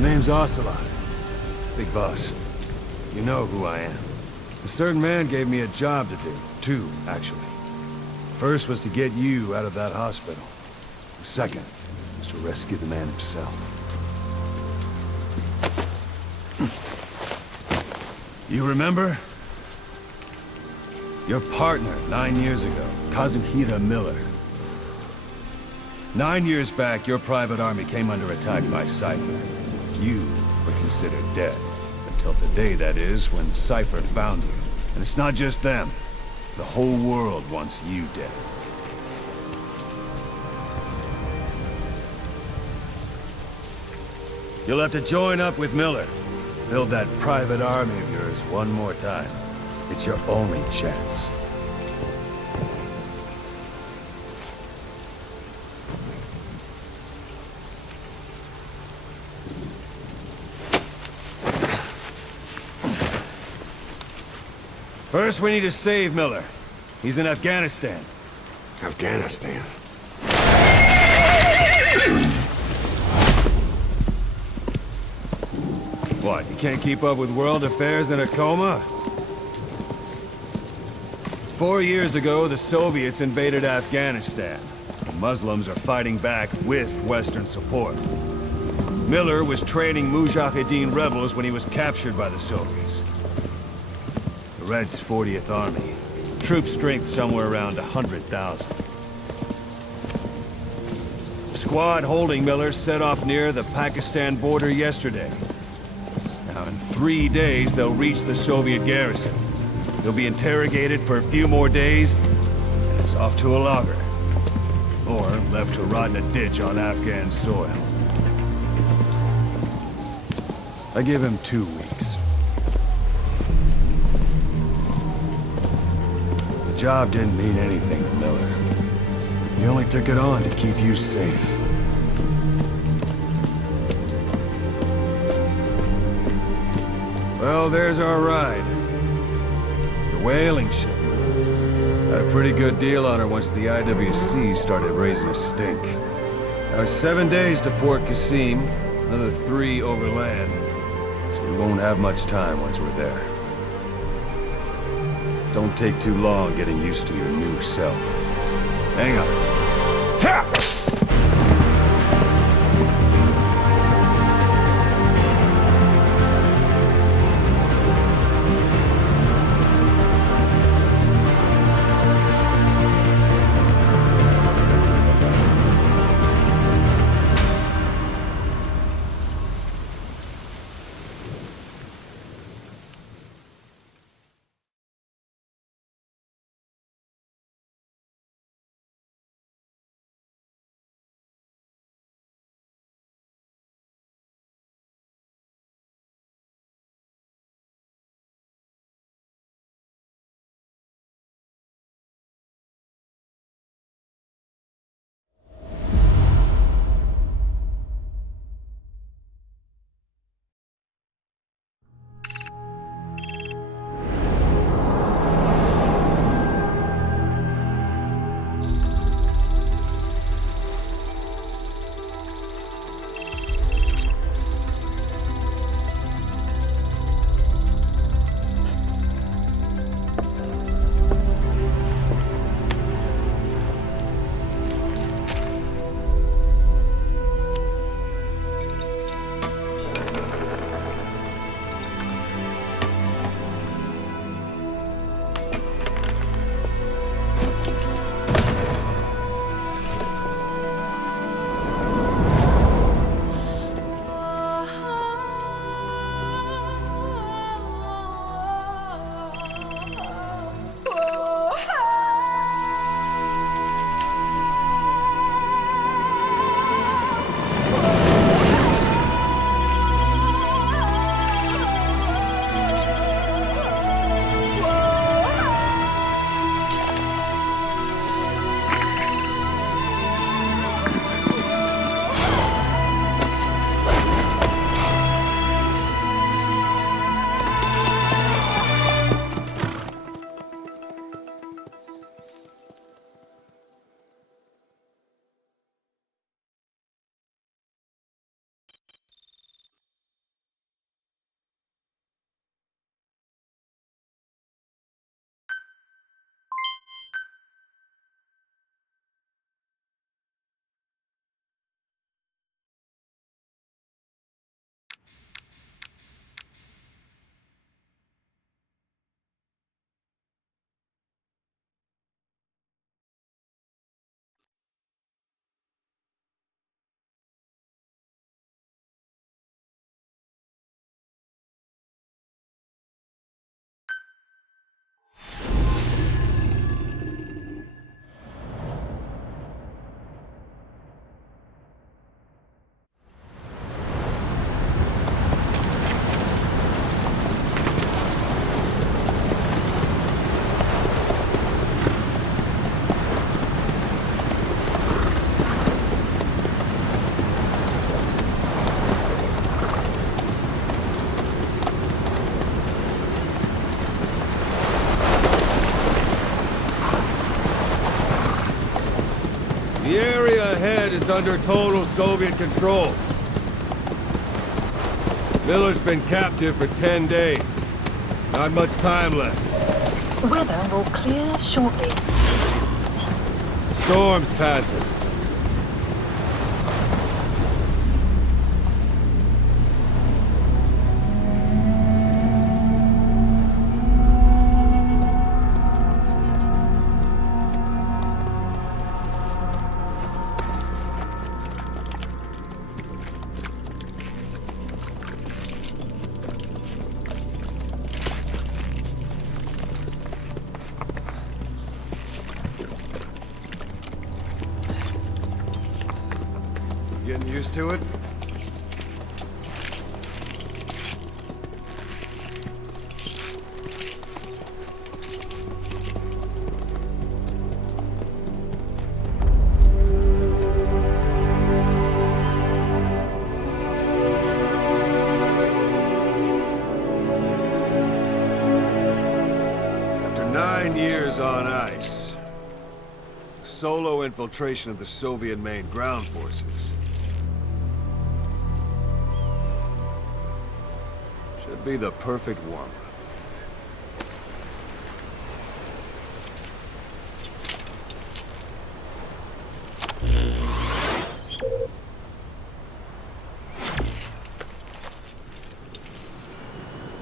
The name's Ocelot. Big boss. You know who I am. A certain man gave me a job to do. Two, actually. First was to get you out of that hospital. The second was to rescue the man himself. You remember? Your partner 9 years ago, Kazuhira Miller. 9 years back, your private army came under attack by Cypher. You were considered dead. Until today, that is, when Cypher found you. And it's not just them. The whole world wants you dead. You'll have to join up with Miller. Build that private army of yours one more time. It's your only chance. First, we need to save Miller. He's in Afghanistan. Afghanistan? What, you can't keep up with world affairs in a coma? 4 years ago, the Soviets invaded Afghanistan. The Muslims are fighting back with Western support. Miller was training Mujahideen rebels when he was captured by the Soviets. The Reds' 40th Army. Troop strength somewhere around 100,000. The squad holding Miller set off near the Pakistan border yesterday. Now, in 3 days, they'll reach the Soviet garrison. He'll be interrogated for a few more days, and it's off to a lager. Or left to rot in a ditch on Afghan soil. I give him 2 weeks. The job didn't mean anything to Miller. He only took it on to keep you safe. Well, there's our ride. It's a whaling ship. Had a pretty good deal on her once the IWC started raising a stink. Now it's 7 days to Port Qasim, another 3 overland. So we won't have much time once we're there. Don't take too long getting used to your new self. Hang on. Ha! side is under total Soviet control. Miller's been captive for 10 days. Not much time left. Weather will clear shortly. Storm's passing. Getting used to it? After 9 years on ice, solo infiltration of the Soviet main ground forces should be the perfect warm-up.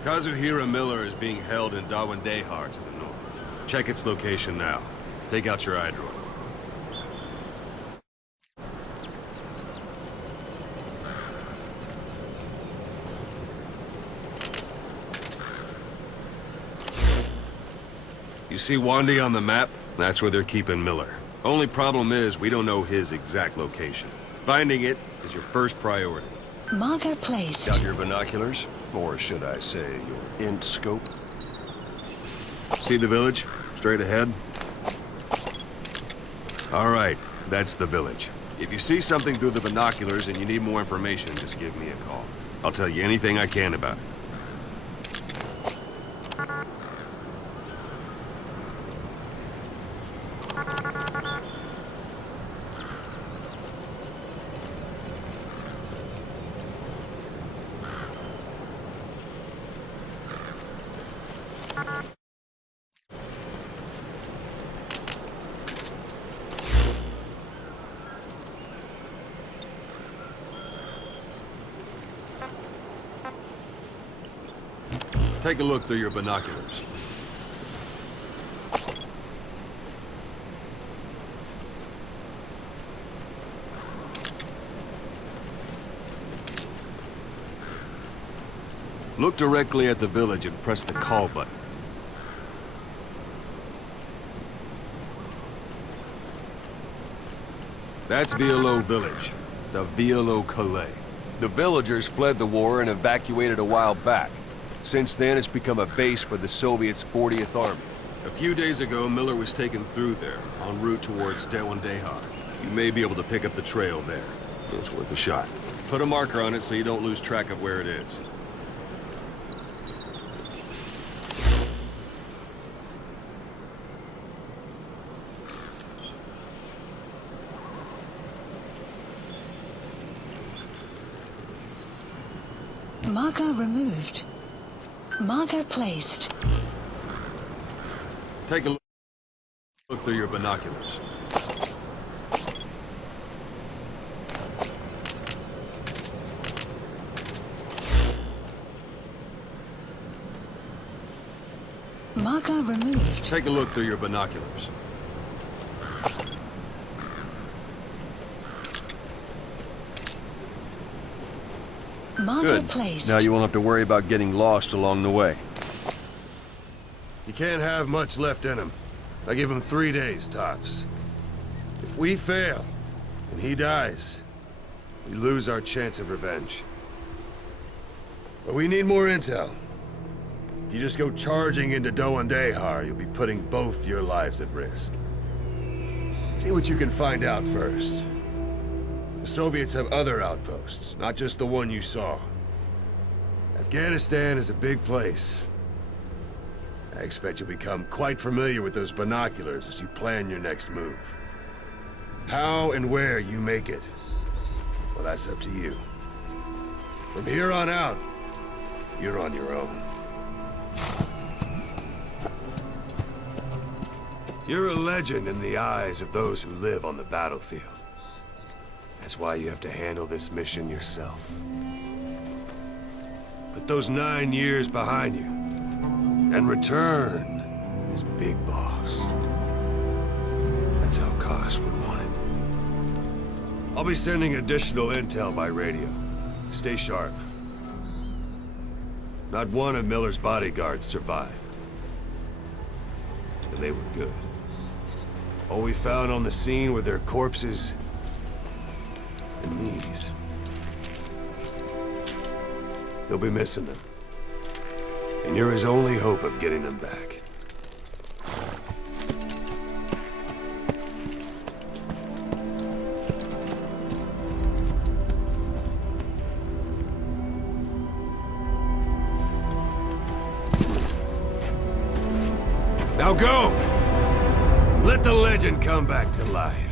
Kazuhira Miller is being held in Dawandehar to the north. Check its location now. Take out your eye droid. You see Wandi on the map? That's where they're keeping Miller. Only problem is, we don't know his exact location. Finding it is your first priority. Marker placed. Got your binoculars? Or should I say, your int scope? See the village? Straight ahead? All right, that's the village. If you see something through the binoculars and you need more information, just give me a call. I'll tell you anything I can about it. Take a look through your binoculars. Look directly at the village and press the call button. That's Violo Village, the Violo Calais. The villagers fled the war and evacuated a while back. Since then, it's become a base for the Soviets' 40th Army. A few days ago, Miller was taken through there, en route towards Dawandehar. You may be able to pick up the trail there. It's worth a shot. Put a marker on it so you don't lose track of where it is. Marker removed. Marker placed. Take a look through your binoculars. Marker removed. Take a look through your binoculars. Marker Good. placed. Now you won't have to worry about getting lost along the way. You can't have much left in him. I give him 3 days, tops. If we fail, and he dies, we lose our chance of revenge. But we need more intel. If you just go charging into Dawandehar, you'll be putting both your lives at risk. See what you can find out first. The Soviets have other outposts, not just the one you saw. Afghanistan is a big place. I expect you'll become quite familiar with those binoculars as you plan your next move. How and where you make it, well, that's up to you. From here on out, you're on your own. You're a legend in the eyes of those who live on the battlefield. That's why you have to handle this mission yourself. Put those 9 years behind you, and return as Big Boss. That's how Koss would want it. I'll be sending additional intel by radio. Stay sharp. Not one of Miller's bodyguards survived. And they were good. All we found on the scene were their corpses and these. You'll be missing them. And you're his only hope of getting them back. Now go! Let the legend come back to life.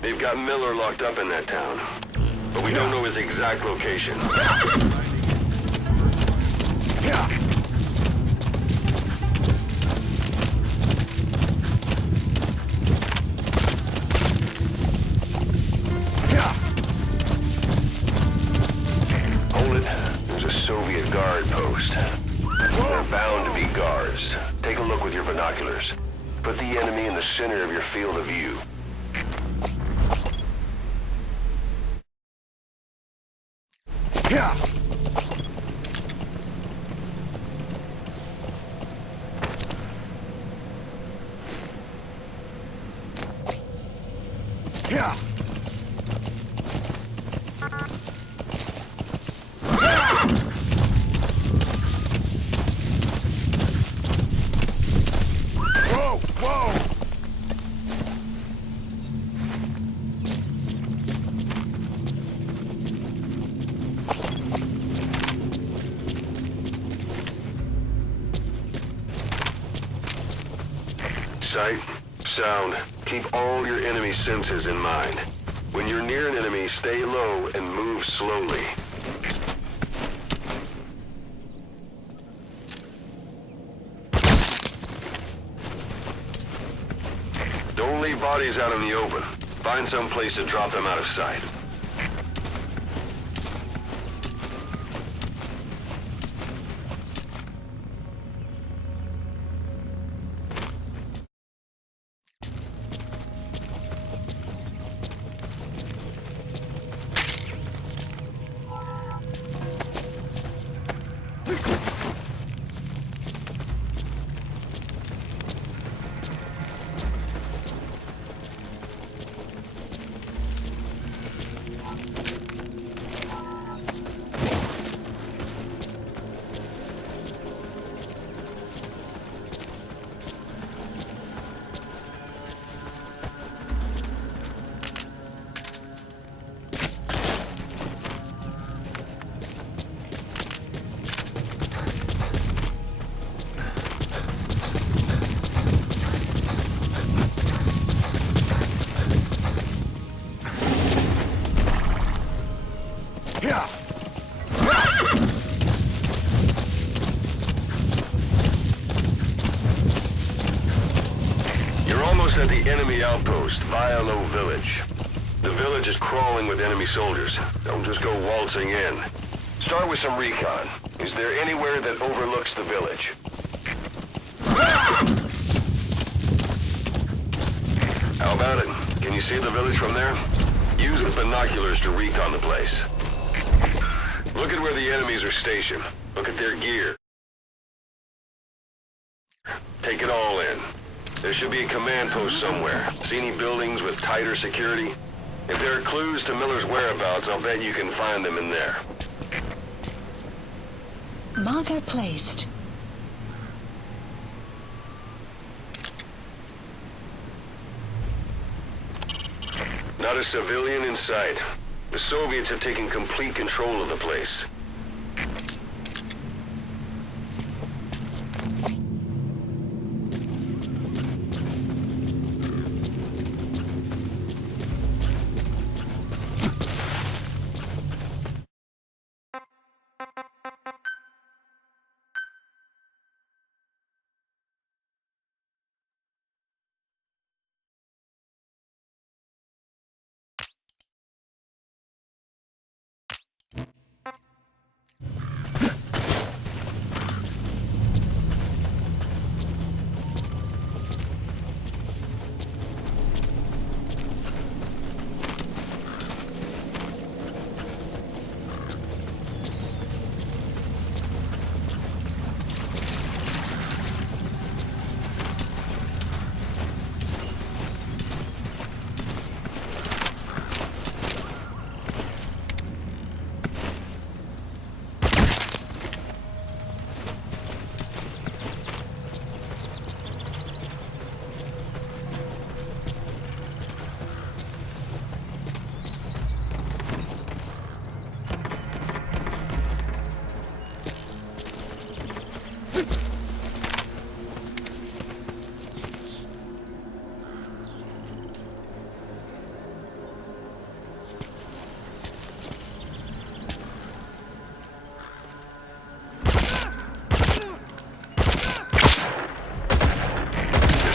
They've got Miller locked up in that town, but we don't know his exact location. Hold it. There's a Soviet guard post. They're bound to be guards. Take a look with your binoculars. Put the enemy in the center of your field of view. Yeah. Yeah. Whoa, whoa. Sight, sound, keep all your enemy senses in mind. When you're near an enemy, stay low and move slowly. Don't leave bodies out in the open. Find some place to drop them out of sight. At the enemy outpost, Vialo Village. The village is crawling with enemy soldiers. Don't just go waltzing in. Start with some recon. Is there anywhere that overlooks the village? How about it? Can you see the village from there? Use the binoculars to recon the place. Look at where the enemies are stationed. Look at their gear. Take it all in. There should be a command post somewhere. See any buildings with tighter security? If there are clues to Miller's whereabouts, I'll bet you can find them in there. Marker placed. Not a civilian in sight. The Soviets have taken complete control of the place.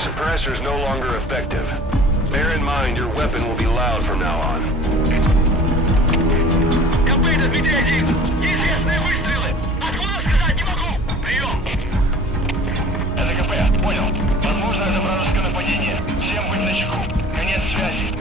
Suppressor's no longer effective. Bear in mind your weapon will be loud from now on. КП, разведите! Неизвестные выстрелы! Откуда сказать не могу! Прием! Это КП, понял. Возможно, это вражеское нападение. Всем быть начеку. Конец связи.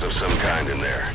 Of some kind in there.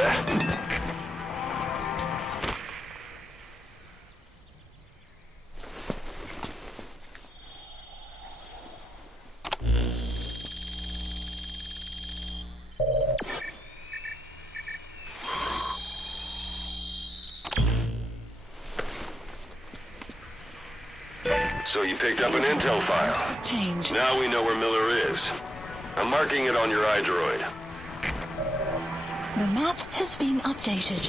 that? So you picked up an intel file. Obtained. Now we know where Miller is. I'm marking it on your iDroid. The map has been updated.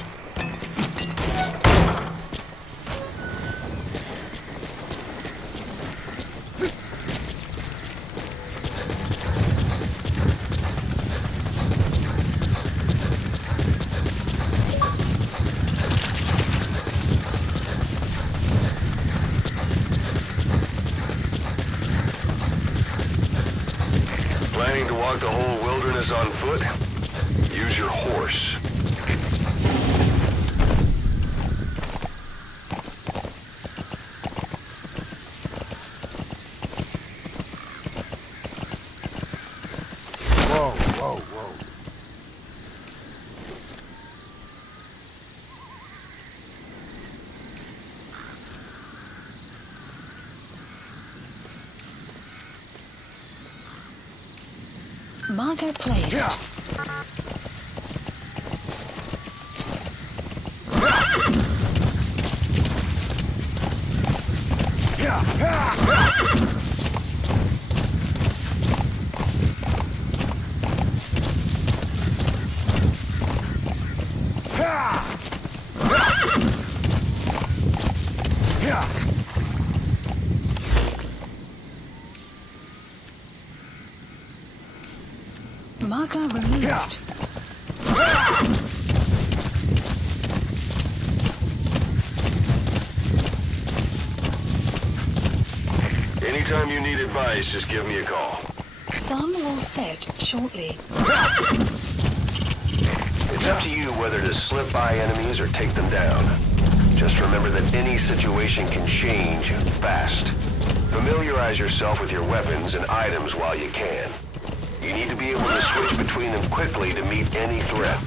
Planning to walk the whole wilderness on foot? Use your horse. Whoa, whoa, whoa. Marker placed. Yeah. Marker removed. Anytime you need advice, just give me a call. Sun will set shortly. It's up to you whether to slip by enemies or take them down. Just remember that any situation can change fast. Familiarize yourself with your weapons and items while you can. You need to be able to switch between them quickly to meet any threat.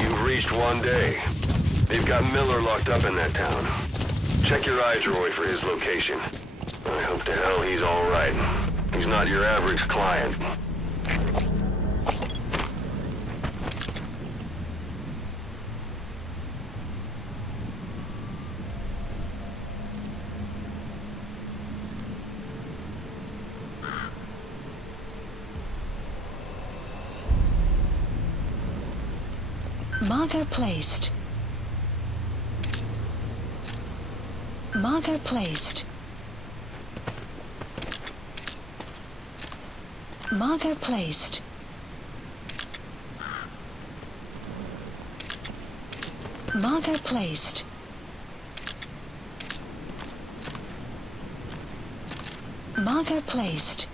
You've reached one day. They've got Miller locked up in that town. Check your iDroid for his location. I hope to hell he's all right. He's not your average client. Marker placed. Marker placed. Marker placed. Marker placed. Marker placed.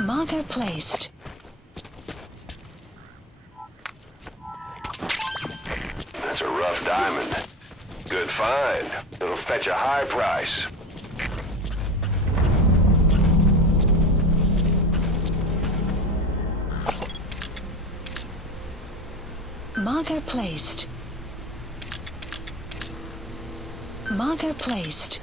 Marker placed. That's a rough diamond. Good find. It'll fetch a high price. Marker placed. Marker placed.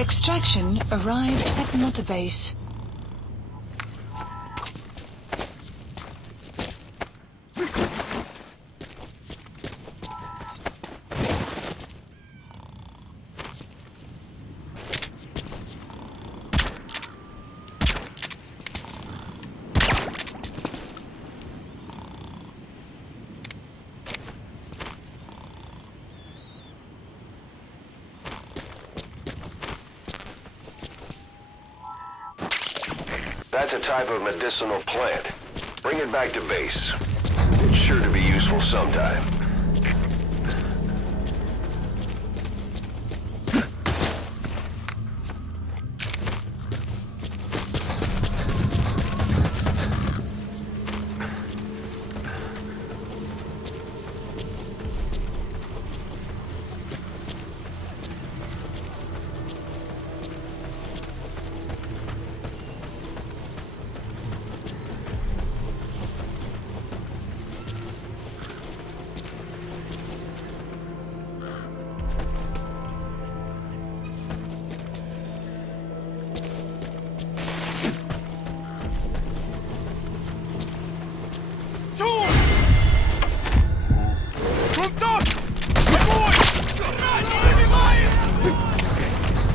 Extraction arrived at Mother Base. That's a type of medicinal plant. Bring it back to base. It's sure to be useful sometime.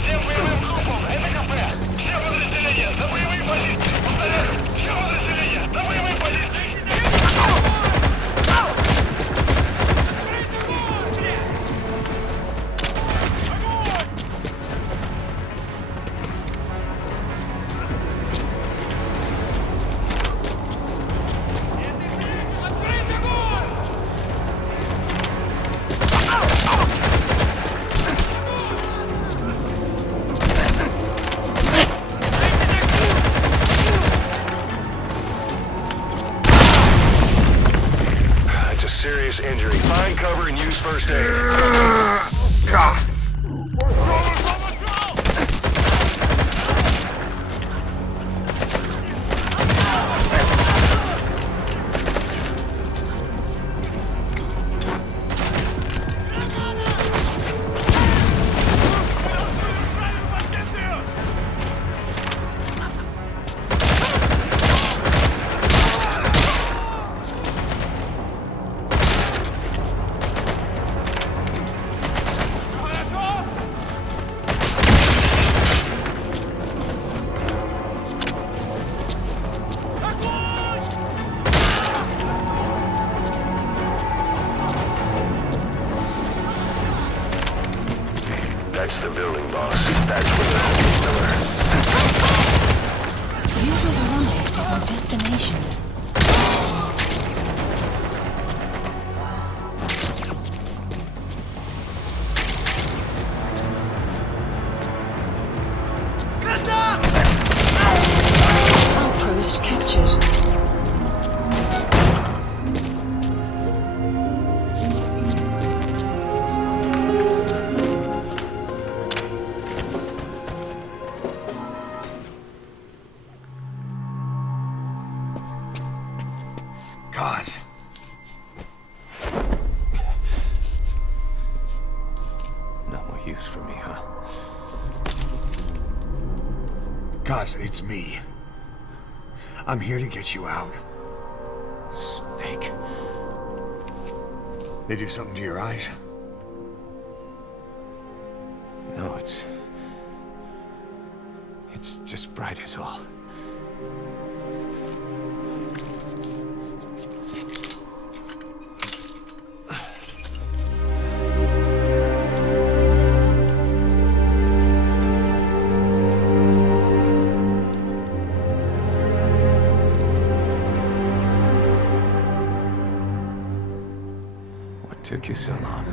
Всем боевым группам, это кафе! Все подразделения, за боевые позиции! Повторяю, все подразделения, за боевые позиции! That's a serious injury. Find cover and use first aid. That's the building, boss. That's where the Miller. You have arrived at your destination. Outpost captured. God. No more use for me, huh? Kaz, it's me. I'm here to get you out. Snake. They do something to your eyes? No, it's just bright as all. What took you so long?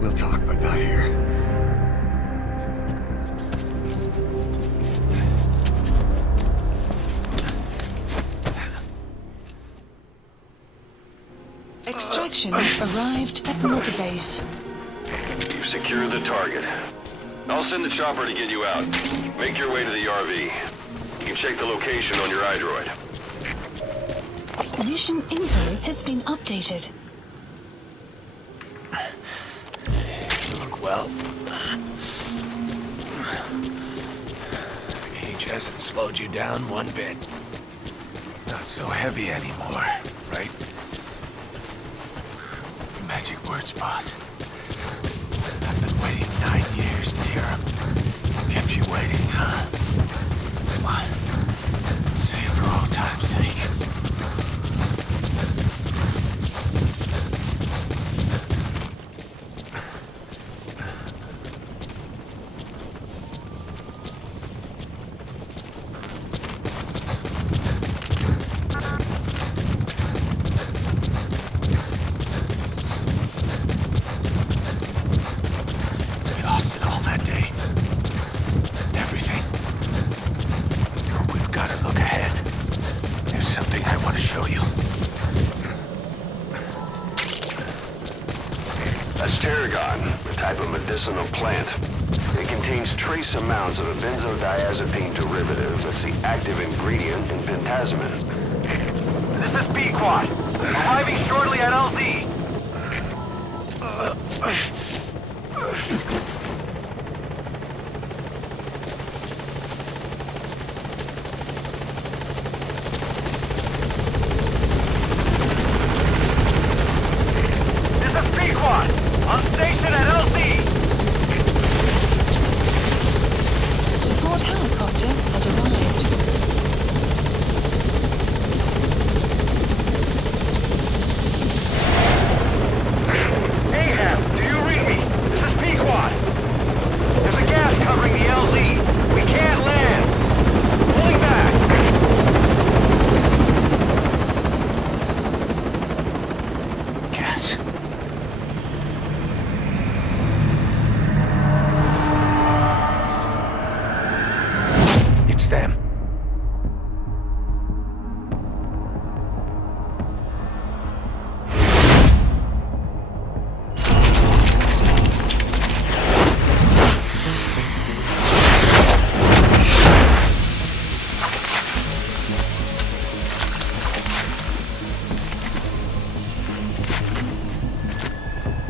We'll talk, but not here. Extraction arrived at Mother Base. You've secured the target. I'll send the chopper to get you out. Make your way to the RV. You can check the location on your iDroid. Mission info has been updated. You look well. hasn't slowed you down one bit. Not so heavy anymore, right? Magic words, boss. I've been waiting 9 years to hear them. Kept you waiting, huh? Come on. Say it for old time's sake. We lost it all that day. Everything. We've got to look ahead. There's something I want to show you. That's tarragon, a type of medicinal plant. It contains trace amounts of a benzodiazepine derivative that's the active ingredient in pentazimine. This is Pequod. Arriving shortly at LZ. This is Pequod. On station at LZ. Support helicopter has arrived. Ahab, do you read me? This is Pequod. There's a gas covering the LZ. We can't land. Pulling back. Gas. It's them.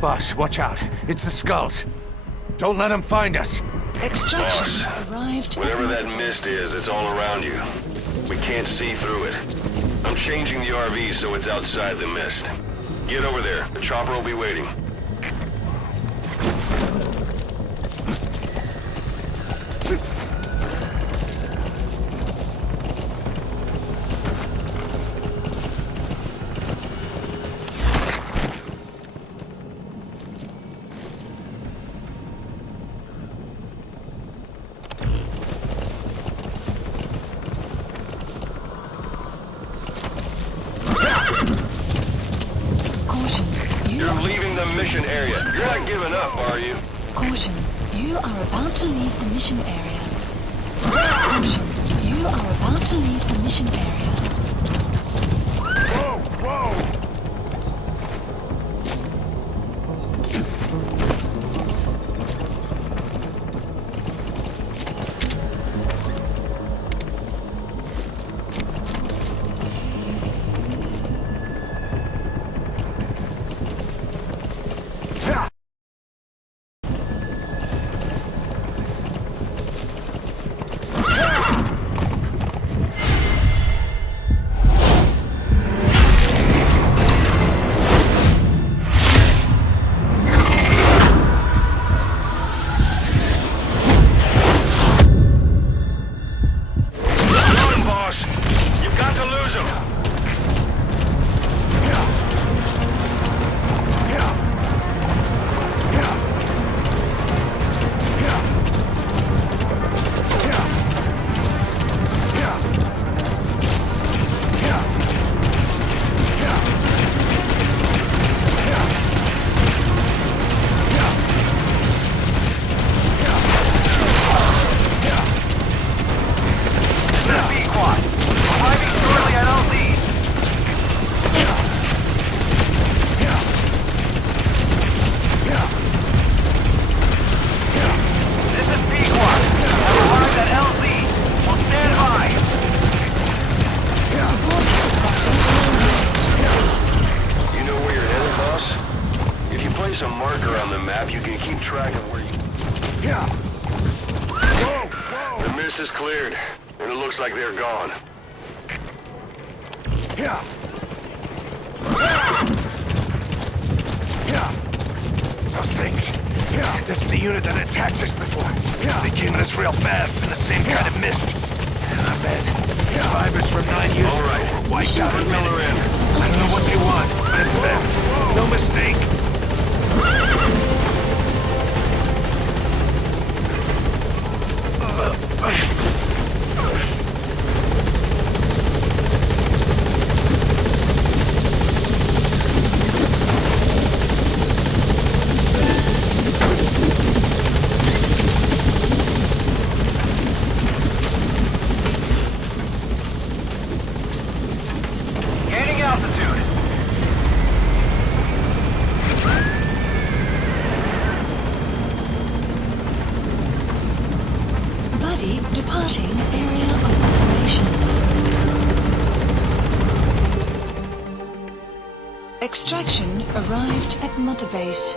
Boss, watch out. It's the skulls. Don't let them find us. Extraction Boss, arrived. Whatever that mist is, it's all around you. We can't see through it. I'm changing the RV so it's outside the mist. Get over there. The chopper will be waiting. Caution. You're leaving the mission area. You're not giving up, are you? Caution. You are about to leave the mission area. Caution. You are about to leave the mission area. Whoa, whoa! Run, boss! You've got to lose him! This is Pequod. Arriving shortly at LZ. This is Pequod. I've arrived at LZ. We'll stand by. Support helicopter has arrived. You know where you're headed, boss? If you place a marker on the map, you can keep track of where you... Yeah. Whoa, whoa! The mist is cleared. Looks like they're gone. Yeah. Yeah. Those things. Yeah. That's the unit that attacked us before. Yeah. They came at us real fast in the same kind of mist. And I bet survivors from 9 years All right. ago were wiped out in Miller minutes. in. I don't know what they want, but it's them. No mistake. Gaining altitude. Buddy departing area of operations. Extraction arrived at Mother Base.